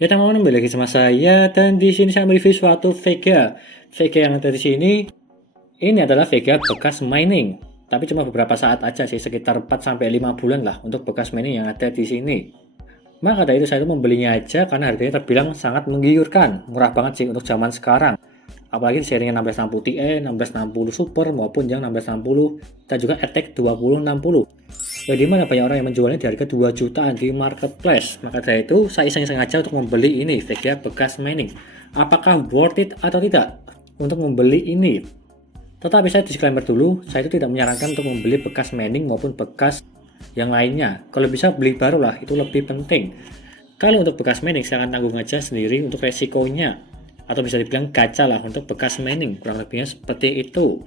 Ya teman-teman, kembali lagi sama saya dan di sini saya mereview suatu Vega. Vega yang ada di sini ini adalah Vega bekas mining. Tapi cuma beberapa saat aja sih, sekitar 4 sampai 5 bulan lah untuk bekas mining yang ada di sini. Maka dari itu saya itu membelinya aja karena harganya terbilang sangat menggiurkan, murah banget sih untuk zaman sekarang. Apalagi di serinya 1660 Ti, 1660 Super maupun yang 1660 dan juga RTX 2060. Ya dimana banyak orang yang menjualnya di harga 2 jutaan di marketplace. Maka dari itu saya iseng-iseng aja untuk membeli ini Vega bekas mining. Apakah worth it atau tidak untuk membeli ini? Tetapi saya disclaimer dulu, saya itu tidak menyarankan untuk membeli bekas mining maupun bekas yang lainnya. Kalau bisa beli baru lah, itu lebih penting. Kalau untuk bekas mining saya akan tanggung aja sendiri untuk resikonya. Atau bisa dibilang gacha lah untuk bekas mining, kurang lebihnya seperti itu.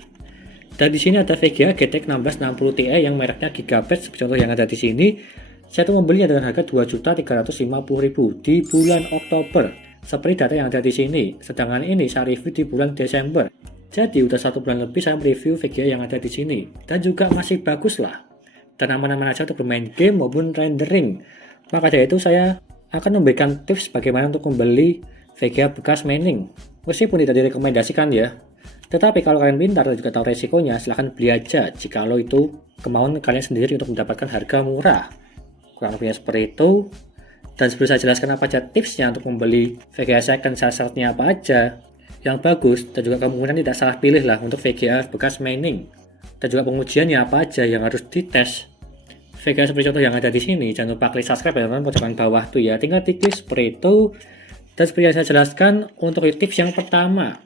Dan di sini ada Vega GTX 1660 Ti yang mereknya Gigabyte seperti contoh yang ada di sini. Saya tuh membelinya dengan harga 2.350.000 di bulan Oktober. Seperti data yang ada di sini. Sedangkan ini saya review di bulan Desember. Jadi udah 1 bulan lebih saya mereview Vega yang ada di sini. Dan juga masih bagus lah. Dan aman-aman aja untuk bermain game maupun rendering. Maka dari itu saya akan memberikan tips bagaimana untuk membeli Vega bekas mining. Meskipun tidak direkomendasikan ya. Tetapi kalau kalian pintar dan juga tahu resikonya, silahkan beli aja jikalau itu kemauan kalian sendiri untuk mendapatkan harga murah. Kurang lebihnya seperti itu. Dan sebelum saya jelaskan apa aja tipsnya untuk membeli VGA second, syarat-syaratnya apa aja yang bagus, dan juga kemungkinan tidak salah pilih lah untuk VGA bekas mining. Dan juga pengujiannya apa aja yang harus dites. VGA seperti contoh yang ada di sini, jangan lupa klik subscribe ya teman-teman, pojokan bawah tuh ya, tinggal diklik seperti itu. Dan seperti yang saya jelaskan, untuk tips yang pertama,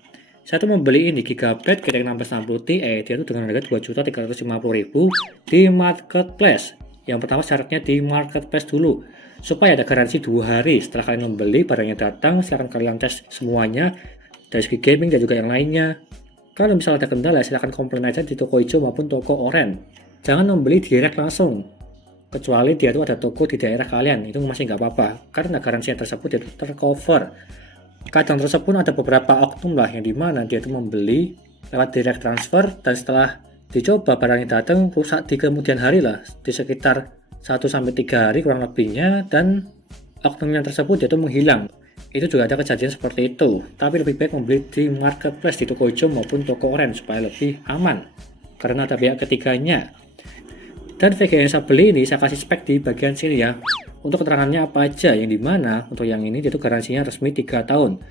saya tuh membeli ini Gigabyte GTX 1660 Ti, dia tuh dengan harga 2.350.000 di marketplace. Yang pertama syaratnya di marketplace dulu, supaya ada garansi 2 hari setelah kalian membeli, barangnya datang, silahkan kalian tes semuanya dari segi gaming dan juga yang lainnya. Kalau misalnya ada kendala, silahkan komplain aja di toko hijau maupun toko oranye. Jangan membeli direct langsung, kecuali dia tuh ada toko di daerah kalian, itu masih nggak apa-apa, karena garansi tersebut itu tercover. Kadang tersebut ada beberapa oknum lah yang dimana dia itu membeli lewat direct transfer dan setelah dicoba barangnya datang rusak di kemudian hari lah, di sekitar 1-3 hari kurang lebihnya, dan oknumnya tersebut dia itu menghilang. Itu juga ada kejadian seperti itu, tapi lebih baik membeli di marketplace, di toko hijau maupun toko oranye supaya lebih aman karena ada pihak ketiganya. Dan VGA yang saya beli ini saya kasih spek di bagian sini ya. Untuk keterangannya apa aja, yang dimana untuk yang ini itu garansinya resmi 3 tahun.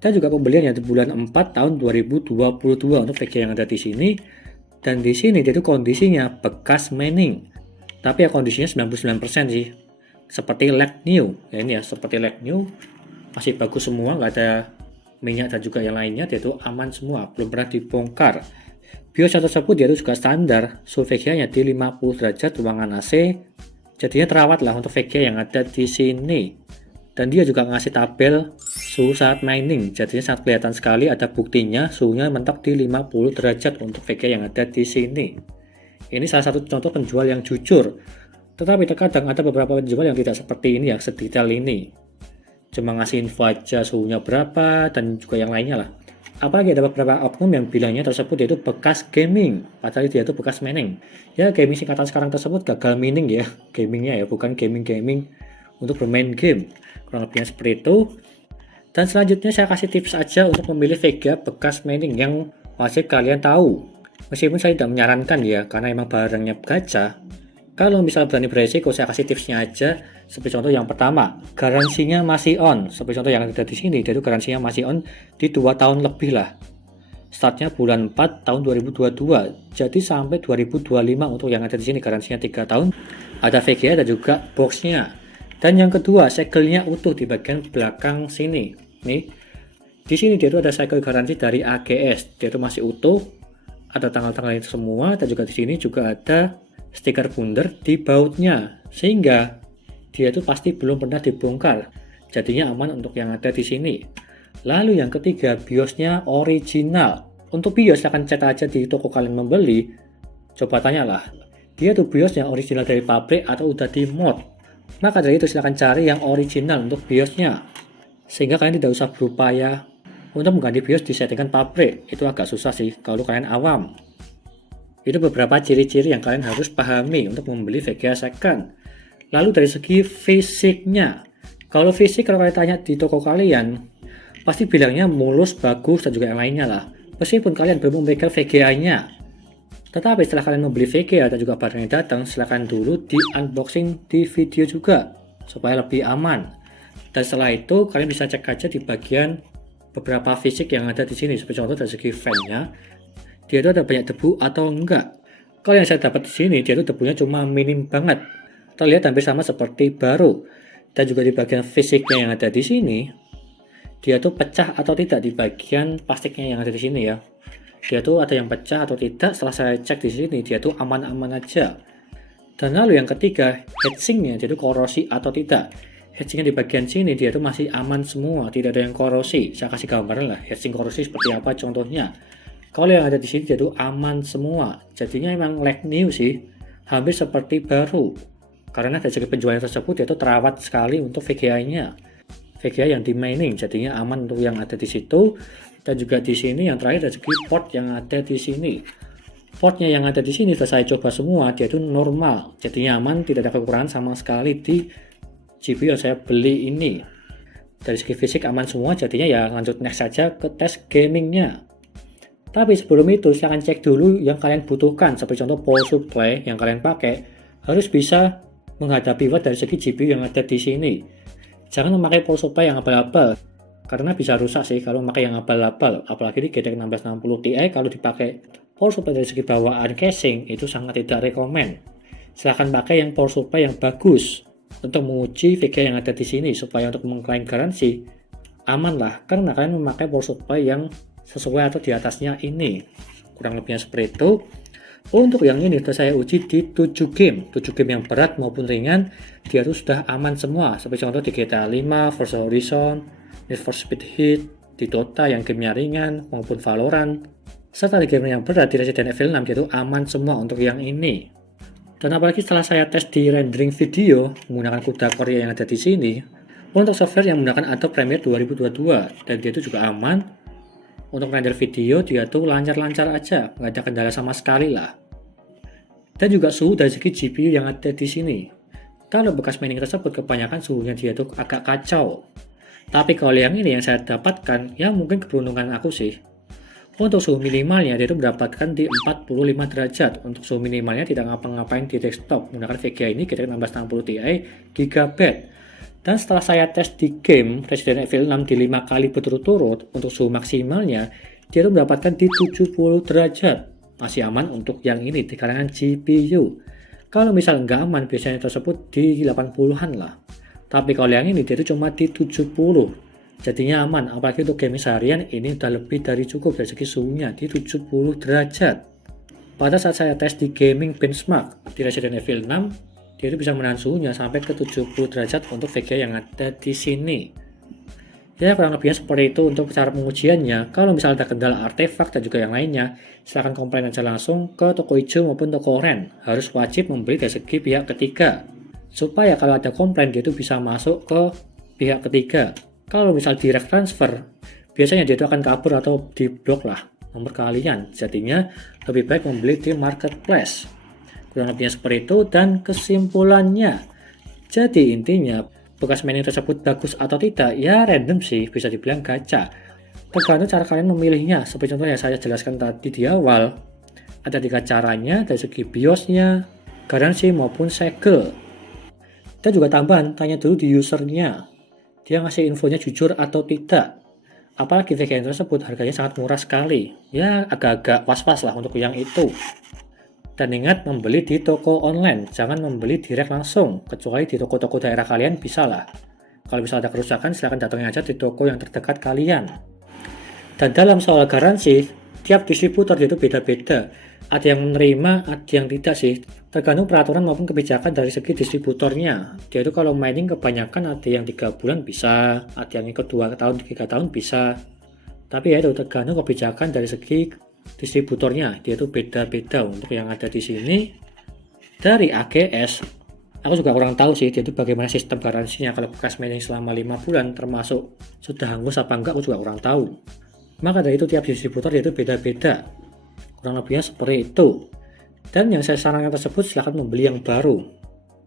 Dan juga pembeliannya di bulan 4 tahun 2022 untuk VGA yang ada di sini. Dan di sini dia itu kondisinya bekas mining. Tapi ya kondisinya 99% sih. Seperti like new. Ya ini ya, seperti like new. Masih bagus semua, nggak ada minyak dan juga yang lainnya, dia itu aman semua, belum pernah dibongkar. BIOS tersebut dia itu juga standar, suhu VGA-nya di 50 derajat ruangan AC, jadinya terawat lah untuk VGA yang ada di sini. Dan dia juga ngasih tabel suhu saat mining, jadinya sangat kelihatan sekali, ada buktinya suhunya mentok di 50 derajat untuk VGA yang ada di sini. Ini salah satu contoh penjual yang jujur, tetapi terkadang ada beberapa penjual yang tidak seperti ini, yang sedetail ini. Cuma ngasih info aja suhunya berapa dan juga yang lainnya lah. Apalagi ada beberapa oknum yang bilangnya tersebut itu bekas gaming, padahal dia itu bekas mining. Ya gaming singkatan sekarang tersebut gagal mining ya, gamingnya ya, bukan gaming untuk bermain game. Kurang lebihnya seperti itu. Dan selanjutnya saya kasih tips aja untuk memilih Vega bekas mining yang wajib kalian tahu. Meskipun saya tidak menyarankan ya, karena emang barangnya gacha. Kalau misalnya berani beresiko, saya kasih tipsnya aja. Seperti contoh yang pertama, garansinya masih on. Seperti contoh yang ada di sini, itu garansinya masih on di 2 tahun lebih lah. Startnya bulan 4 tahun 2022, jadi sampai 2025 untuk yang ada di sini garansinya 3 tahun. Ada VGA dan juga boxnya. Dan yang kedua, segel-nya utuh di bagian belakang sini. Nih, di sini dia itu ada segel garansi dari AGS, dia itu masih utuh. Ada tanggal-tanggal itu semua, dan juga di sini juga ada stiker bundar di bautnya, sehingga dia itu pasti belum pernah dibongkar, jadinya aman untuk yang ada di sini. Lalu yang ketiga, BIOS-nya original. Untuk BIOS silahkan cek aja di toko kalian membeli, coba tanyalah, dia tuh BIOS yang original dari pabrik atau udah di mod. Maka dari itu silahkan cari yang original untuk BIOS-nya, sehingga kalian tidak usah berupaya untuk mengganti BIOS di settingan pabrik. Itu agak susah sih kalau kalian awam. Itu beberapa ciri-ciri yang kalian harus pahami untuk membeli VGA second. Lalu dari segi fisiknya, Kalau fisik, kalau kalian tanya di toko kalian, pasti bilangnya mulus, bagus, dan juga yang lainnya lah. Meskipun kalian belum memegang VGA-nya. Tetapi setelah kalian membeli VGA dan juga barangnya datang, silakan dulu di unboxing di video juga, supaya lebih aman. Dan setelah itu, kalian bisa cek aja di bagian beberapa fisik yang ada di sini. Seperti contoh dari segi fan-nya, dia itu ada banyak debu atau enggak. Kalau yang saya dapat di sini, dia itu debunya cuma minim banget. Terlihat hampir sama seperti baru. Dan juga di bagian fisiknya yang ada di sini, dia tuh pecah atau tidak di bagian plastiknya yang ada di sini ya. Dia tuh ada yang pecah atau tidak. Setelah saya cek di sini, dia tuh aman-aman aja. Dan lalu yang ketiga, heatsinknya dia tuh korosi atau tidak. Heatsinknya di bagian sini dia tuh masih aman semua, tidak ada yang korosi. Saya kasih gambaran lah, heatsink korosi seperti apa contohnya. Kalau yang ada di sini dia tuh aman semua. Jadinya emang like new sih, hampir seperti baru. Karena dari segi penjualan tersebut dia tuh terawat sekali untuk VGA-nya. VGA yang di mining, jadinya aman untuk yang ada di situ. Dan juga di sini yang terakhir dari segi port yang ada di sini. Portnya yang ada di sini setelah saya coba semua, dia tuh normal, jadinya aman, tidak ada kekurangan sama sekali di GPU yang saya beli ini. Dari segi fisik aman semua, jadinya ya lanjut next saja ke tes gamingnya. Tapi sebelum itu, silahkan cek dulu yang kalian butuhkan, seperti contoh power supply yang kalian pakai harus bisa menghadapi watt dari segi GPU yang ada di sini. Jangan memakai power supply yang abal-abal, karena bisa rusak sih kalau memakai yang abal-abal. Apalagi di GTX 1660 Ti kalau dipakai power supply dari segi bawaan casing itu sangat tidak rekomen. Silahkan pakai yang power supply yang bagus untuk menguji VGA yang ada di sini, supaya untuk mengklaim garansi aman lah, karena kalian memakai power supply yang sesuai atau di atasnya ini. Kurang lebihnya seperti itu. Untuk yang ini sudah saya uji di 7 game yang berat maupun ringan, dia itu sudah aman semua. Seperti contoh di GTA 5, Forza Horizon, Need for Speed Heat, di Dota yang gamenya ringan maupun Valorant, serta di game yang berat di Resident Evil 6 dia itu aman semua untuk yang ini. Dan apalagi setelah saya tes di rendering video menggunakan CUDA Core yang ada di sini, untuk software yang menggunakan Adobe Premiere 2022, dan dia itu juga aman. Untuk render video dia tuh lancar-lancar aja, nggak ada kendala sama sekali lah. Dan juga suhu dari segi GPU yang ada di sini. Kalau bekas mining tersebut kebanyakan suhunya dia tuh agak kacau. Tapi kalau yang ini yang saya dapatkan, ya mungkin keberuntungan aku sih. Untuk suhu minimalnya dia itu mendapatkan di 45 derajat. Untuk suhu minimalnya tidak ngapa-ngapain di desktop menggunakan VGA ini GTX 1660 Ti GB. Dan setelah saya tes di game Resident Evil 6 di 5 kali berturut-turut, untuk suhu maksimalnya dia itu mendapatkan di 70 derajat. Masih aman untuk yang ini di kalangan GPU. Kalau misal nggak aman, biasanya tersebut di 80-an lah. Tapi kalau yang ini dia itu cuma di 70. Jadinya aman, apalagi untuk game seharian ini udah lebih dari cukup dari segi suhunya di 70 derajat. Pada saat saya tes di gaming benchmark di Resident Evil 6, dia itu bisa menahan suhunya sampai ke 70 derajat untuk VGA yang ada di sini. Ya kurang lebihnya seperti itu untuk cara pengujiannya. Kalau misalnya ada kendala artefak dan juga yang lainnya, silahkan komplain aja langsung ke toko hijau maupun toko oranye. Harus wajib membeli dari segi pihak ketiga, supaya kalau ada komplain dia itu bisa masuk ke pihak ketiga. Kalau misal direct transfer, biasanya dia itu akan kabur atau diblok lah nomor kalian. Jadinya lebih baik membeli di marketplace. Kurang lebihnya seperti itu. Dan kesimpulannya, jadi intinya bekas mining tersebut bagus atau tidak ya random sih, bisa dibilang gacha. Tergantung cara kalian memilihnya. Seperti contoh yang saya jelaskan tadi di awal, ada 3 caranya dari segi BIOS-nya, garansi maupun segel. Dan juga tambahan, tanya dulu di usernya, dia ngasih infonya jujur atau tidak. Apalagi VGA tersebut harganya sangat murah sekali. Ya agak-agak was-was lah untuk yang itu. Dan ingat, membeli di toko online, jangan membeli direct langsung, kecuali di toko-toko daerah kalian bisa lah. Kalau misalnya ada kerusakan, silahkan datangin aja di toko yang terdekat kalian. Dan dalam soal garansi, tiap distributor itu beda-beda. Ada yang menerima, ada yang tidak sih. Tergantung peraturan maupun kebijakan dari segi distributornya. Dia itu kalau mining kebanyakan ada yang 3 bulan bisa, ada yang ikut 2 tahun, 3 tahun bisa. Tapi ya itu tergantung kebijakan dari segi distributornya, dia itu beda-beda. Untuk yang ada di sini dari AGS, aku juga kurang tahu sih dia itu bagaimana sistem garansinya. Kalau bekas mining selama 5 bulan termasuk sudah hangus apa enggak, aku juga kurang tahu. Maka dari itu tiap distributor dia itu beda-beda. Kurang lebihnya seperti itu. Dan yang saya sarankan tersebut silahkan membeli yang baru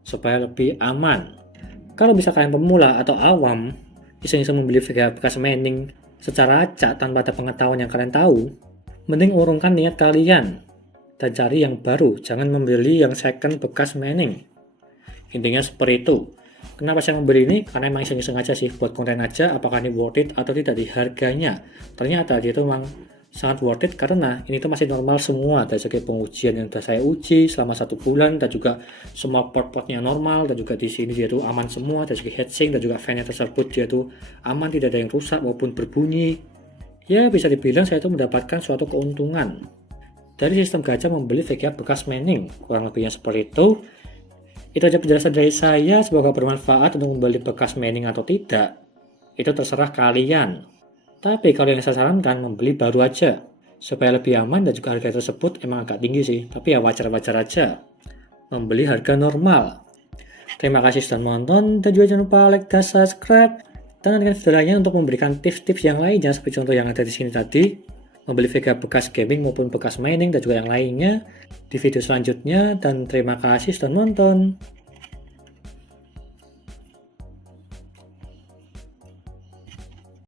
supaya lebih aman. Kalau bisa kalian pemula atau awam, iseng-iseng membeli VGA bekas mining secara acak tanpa ada pengetahuan yang kalian tahu, mending urungkan niat kalian dan cari yang baru, jangan membeli yang second bekas mining. Intinya seperti itu. Kenapa saya membeli ini? Karena emang iseng-iseng aja sih, buat konten aja apakah ini worth it atau tidak di harganya. Ternyata dia itu memang sangat worth it karena ini tuh masih normal semua dari segi pengujian yang sudah saya uji selama 1 bulan, dan juga semua port-portnya normal, dan juga di sini dia tuh aman semua dari segi heatsink, dan juga fan-nya tersebut dia tuh aman, tidak ada yang rusak maupun berbunyi. Ya bisa dibilang saya tuh mendapatkan suatu keuntungan dari sistem gacha membeli VGA bekas mining, kurang lebihnya seperti itu. Itu aja penjelasan dari saya, semoga bermanfaat untuk membeli bekas mining atau tidak. Itu terserah kalian. Tapi kalau yang saya sarankan membeli baru aja, supaya lebih aman, dan juga harga tersebut emang agak tinggi sih, tapi ya wajar-wajar aja. Membeli harga normal. Terima kasih sudah menonton, dan juga jangan lupa like dan subscribe. Dan nantikan video lainnya untuk memberikan tips-tips yang lainnya, seperti contoh yang ada di sini tadi, membeli VGA bekas gaming maupun bekas mining dan juga yang lainnya di video selanjutnya. Dan terima kasih sudah menonton.